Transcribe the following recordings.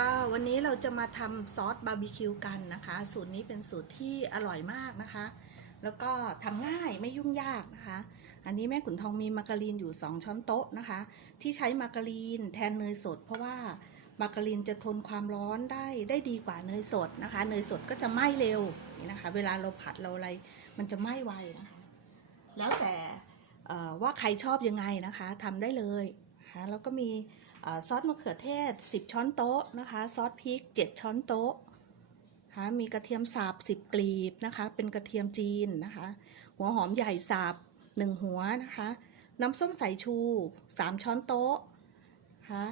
ค่ะวันนี้เราจะมาทำซอสบาร์บีคิวกันนะคะ สูตรนี้เป็นสูตรที่อร่อยมากนะคะ แล้วก็ทำง่ายไม่ยุ่งยากนะคะ อันนี้แม่ขุนทองมีมาการีนอยู่ 2 ช้อนโต๊ะนะคะ ที่ใช้มาการีนแทนเนยสด เพราะว่ามาการีนจะทนความร้อนได้ได้ดีกว่าเนยสดนะคะ เนยสดก็จะไหม้เร็วนี่นะคะ เวลาเราผัดเราอะไรมันจะไหม้ไวนะคะ แล้วแต่ว่าใครชอบยังไงนะคะทำได้เลยนะคะแล้วก็มี ซอสมะเขือเทศ 10 ช้อนโต๊ะนะคะ ซอสพริก 7 ช้อนโต๊ะคะมีกระเทียมสับ10 กลีบนะคะ เป็นกระเทียมจีนนะคะ หัวหอมใหญ่สับ1หัวนะคะ น้ำส้มสายชู 3 ช้อนโต๊ะนะคะ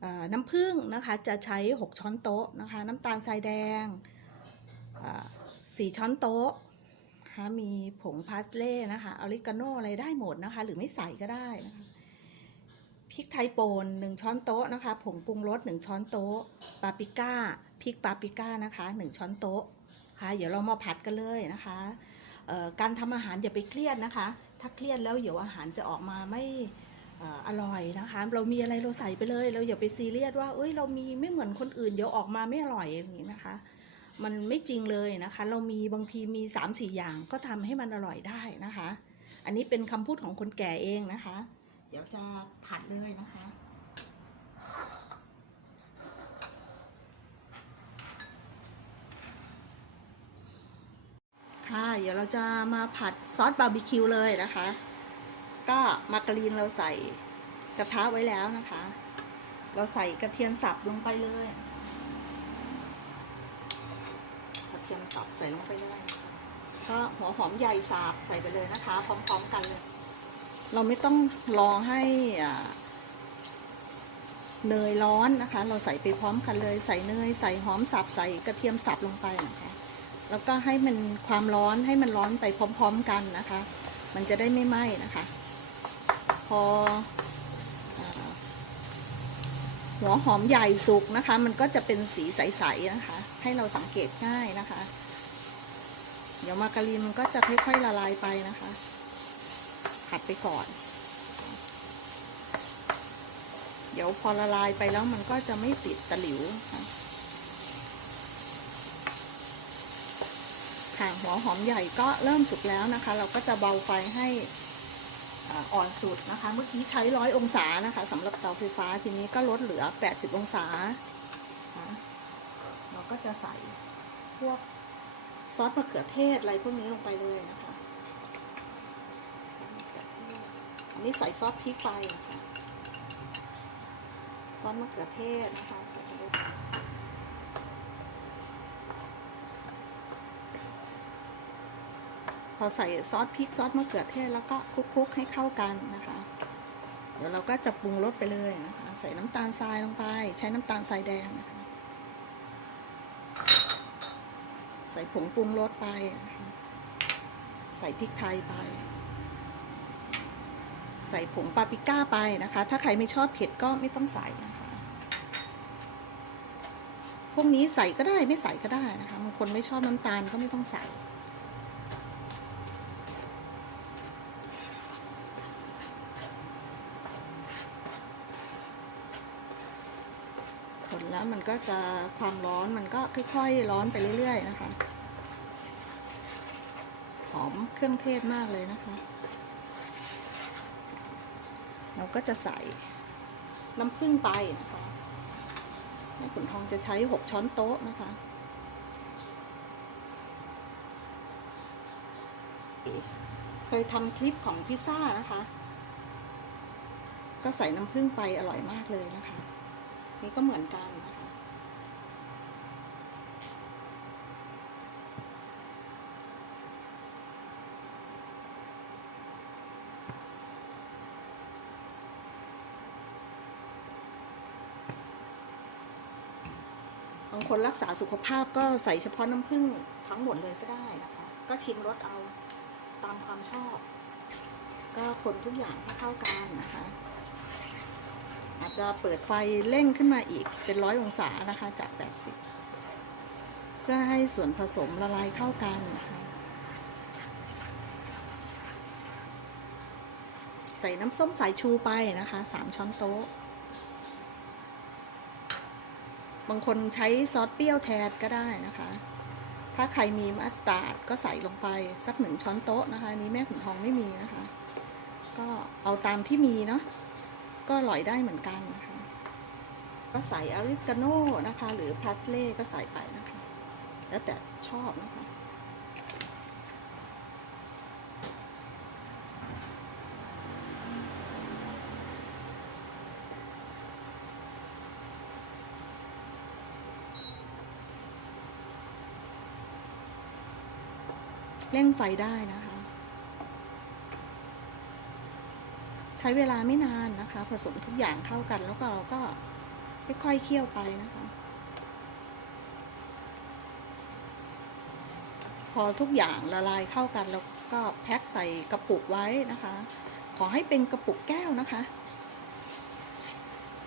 เอ่อน้ำผึ้งนะคะจะใช้ 6 ช้อนโต๊ะนะคะ น้ำตาลทรายแดงเอ่อ4ช้อนโต๊ะนะคะมีผงพาสเล่นะคะออริกาโนอะไรได้หมดนะคะ หรือไม่ใส่ก็ได้นะคะ พริกไทยป่น1ช้อนโต๊ะนะคะ ผงปรุงรส1ช้อนโต๊ะปาปริก้าพริกปาปริก้านะคะ 1 ช้อนโต๊ะค่ะเดี๋ยวเรามาผัดกันเลยนะคะการทำอาหารอย่าไปเครียดนะคะ ถ้าเครียดแล้วเดี๋ยวอาหารจะออกมาไม่อร่อยนะคะ เรามีอะไรเราใส่ไปเลย เราอย่าไปซีเรียสว่าเอ้ยเรามีไม่เหมือนคนอื่นเดี๋ยวออกมาไม่อร่อยอย่างนี้นะคะ มันไม่จริงเลยนะคะ เรามีบางทีมี3ามสี่อย่างก็ทำให้มันอร่อยได้นะคะ อันนี้เป็นคำพูดของคนแก่เองนะคะ ดี๋ยวจะผัดเลยนะคะ ค่ะ เดี๋ยวเราจะมาผัดซอสบาร์บีคิวเลยนะคะ ก็มาการีนเราใส่กระทะไว้แล้วนะคะ เราใส่กระเทียมสับลงไปเลย กระเทียมสับใส่ลงไปเลยก็หัวหอมใหญ่สับใส่ไปเลยนะคะ พร้อมๆกันเลย เราไม่ต้องรอให้เนยร้อนนะคะ เราใส่ไปพร้อมกันเลย ใส่เนย ใส่หอมสับ ใส่กระเทียมสับลงไปนะคะ แล้วก็ให้มันความร้อนให้มันร้อนไปพร้อม ๆกันนะคะ มันจะได้ไม่ไหม้นะคะ พอหัวหอมใหญ่สุกนะคะ มันก็จะเป็นสีใสๆนะคะ ให้เราสังเกตง่ายนะคะ เดี๋ยวมาการีนมันก็จะค่อยๆละลายไปนะคะ ผัดไปก่อน เดี๋ยวพอละลายไปแล้วมันก็จะไม่ติดตะหลิวค่ะค่ะหัวหอมใหญ่ก็เริ่มสุกแล้วนะคะ เราก็จะเบาไฟให้อ่าอ่อนสุดนะคะ เมื่อกี้ใช้ร้อยองศานะคะสำหรับเตาไฟฟ้าทีนี้ก็ลดเหลือ 80 องศา เราก็จะใส่พวกซอสมะเขือเทศอะไรพวกนี้ลงไปเลยนะคะซอสมะเขือเทศ อันนี้ใส่ซอสพริกไปนะคะซอสมะเขือเทศนะคะใส่ไปเลยพอใส่ซอสพริกซอสมะเขือเทศแล้วก็คลุกๆให้เข้ากันนะคะ เดี๋ยวเราก็จะปรุงรสไปเลยนะคะ ใส่น้ำตาลทรายลงไป ใช้น้ำตาลทรายแดงนะคะ ใส่ผงปรุงรสไปนะคะใส่พริกไทยไป ส่ผงปาปริก้าไปนะคะ ถ้าใครไม่ชอบเผ็ดก็ไม่ต้องใส่นะคะพวกนี้ใส่ก็ได้ไม่ใส่ก็ได้นะคะบางคนไม่ชอบน้ำตาลก็ไม่ต้องใส่คนแล้วมันก็จะความร้อนมันก็ค่อยๆ ร้อนไปเรื่อย ๆ นะคะ หอมเครื่องเทศมากเลยนะคะ เราก็จะใส่น้ำผึ้งไปนะคะแม่ขุนทองจะใช้ 6 ช้อนโต๊ะนะคะ เคยทำคลิปของพิซซ่านะคะ ก็ใส่น้ำผึ้งไปอร่อยมากเลยนะคะ นี่ก็เหมือนกัน บางคนรักษาสุขภาพก็ใส่เฉพาะน้ำผึ้งทั้งหมดเลยก็ได้นะคะ ก็ชิมรสเอาตามความชอบ ก็คนทุกอย่างให้เข้ากันนะคะ อาจจะเปิดไฟเร่งขึ้นมาอีกเป็นร้อยองศานะคะจาก 80 เพื่อให้ส่วนผสมละลายเข้ากันนะคะใส่น้ำส้มสายชูไปนะคะ 3 ช้อนโต๊ะ บางคนใช้ซอสเปรี้ยวแทนก็ได้นะคะ ถ้าใครมีมัสตาร์ดก็ใส่ลงไปสักหนึ่งช้อนโต๊ะนะคะนนี้แม่ขุนทองไม่มีนะคะ ก็เอาตามที่มีเนาะก็อร่อยได้เหมือนกันนะคะ ก็ใส่อาริกาโน่นะคะ หรือพาสเล่ก็ใส่ไปนะคะ แล้วแต่ชอบนะ เร่งไฟได้นะคะ ใช้เวลาไม่นานนะคะ ผสมทุกอย่างเข้ากันแล้วก็เราก็ค่อยๆเคี่ยวไปนะคะ พอทุกอย่างละลายเข้ากันแล้วก็แพ็คใส่กระปุกไว้นะคะ ขอให้เป็นกระปุกแก้วนะคะ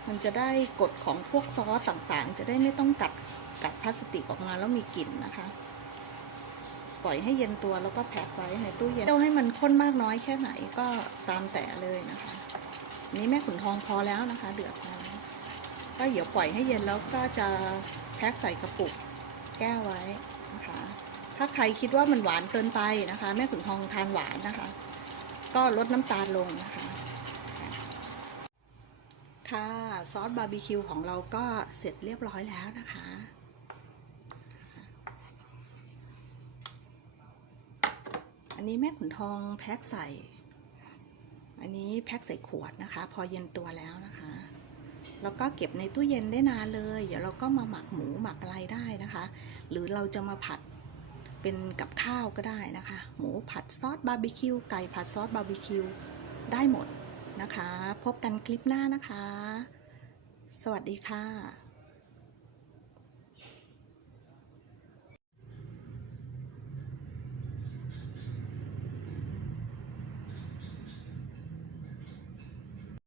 มันจะได้กฎของพวกซอสต่างๆ จะได้ไม่ต้องกัดกัดพลาสติกออกมาแล้วมีกลิ่นนะคะ ปล่อยให้เย็นตัวแล้วก็แพ็คไว้ในตู้เย็นเต้าให้มันข้นมากน้อยแค่ไหนก็ตามแต่เลยนะคะนนี้แม่ขุนทองพอแล้วนะคะ เดือดพอแล้วก็เดี๋ยวปล่อยให้เย็นแล้วก็จะแพ็คใส่กระปุกแก้วไว้นะคะ ถ้าใครคิดว่ามันหวานเกินไปนะคะ แม่ขุนทองทานหวานนะคะ ก็ลดน้ำตาลลงนะคะค่ะซอสบาร์บีคิวของเราก็เสร็จเรียบร้อยแล้วนะคะ อันนี้แม่ขุนทองแพ็คใส่ อันนี้แพ็คใส่ขวดนะคะ พอเย็นตัวแล้วนะคะ แล้วก็เก็บในตู้เย็นได้นานเลย เดี๋ยวเราก็มาหมักหมูหมักอะไรได้นะคะ หรือเราจะมาผัดเป็นกับข้าวก็ได้นะคะ หมูผัดซอสบาร์บีคิว ไก่ผัดซอสบาร์บีคิว ได้หมดนะคะ พบกันคลิปหน้านะคะ สวัสดีค่ะ